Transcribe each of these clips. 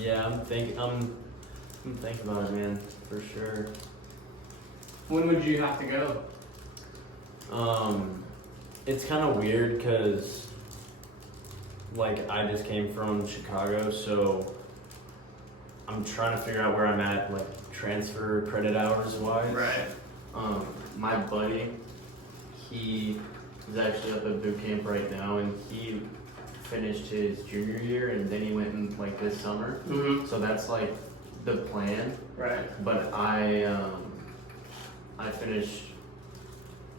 Yeah, I'm thinking about it, man, for sure. When would you have to go? It's kind of weird because, like, I just came from Chicago, so I'm trying to figure out where I'm at, like, transfer credit hours wise. Right. My buddy, he is actually up at boot camp right now, and he finished his junior year, and then he went in, like, this summer. Mm-hmm. So that's like the plan. Right. But I finished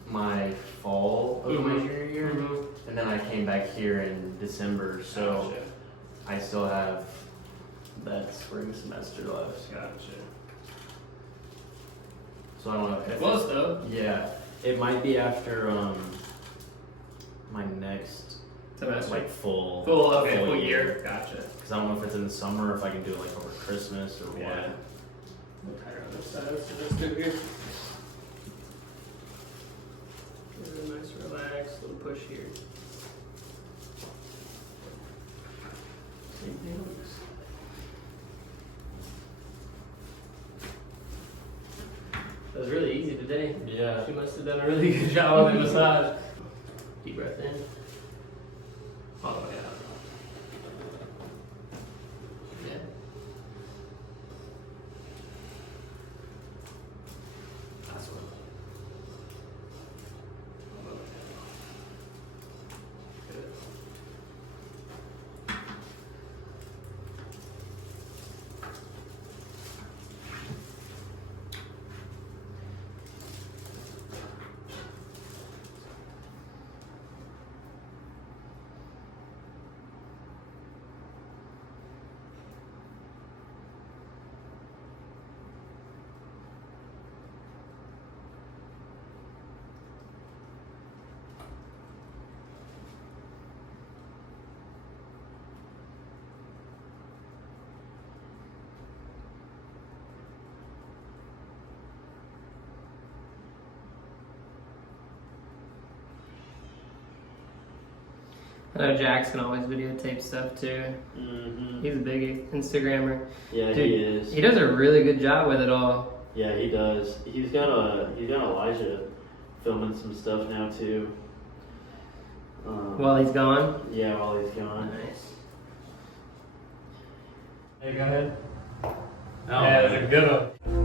my fall of my junior year, and then I came back here in December, so Gotcha. I still have that spring semester left. Gotcha. So I don't know if Close though. Yeah, it might be after my next Semester. like full Full year. Gotcha. Because I don't know if it's in the summer or if I can do it like over Christmas or Yeah. what. I'm tired on this side, so let's do it here. Give it a nice relax, little push here. Same thing. That was really easy today. Yeah. She must have done a really good job on the massage. Deep breath in. All the way out. Yeah. That's what. Good. I know Jax can always videotape stuff too. Mm-hmm. He's a big Instagrammer. Yeah, Dude, he is. He does a really good job with it all. Yeah, he does. He's got Elijah filming some stuff now too. While he's gone. Yeah, while he's gone. Nice. Hey, go ahead. Oh, Yeah, that's a good one.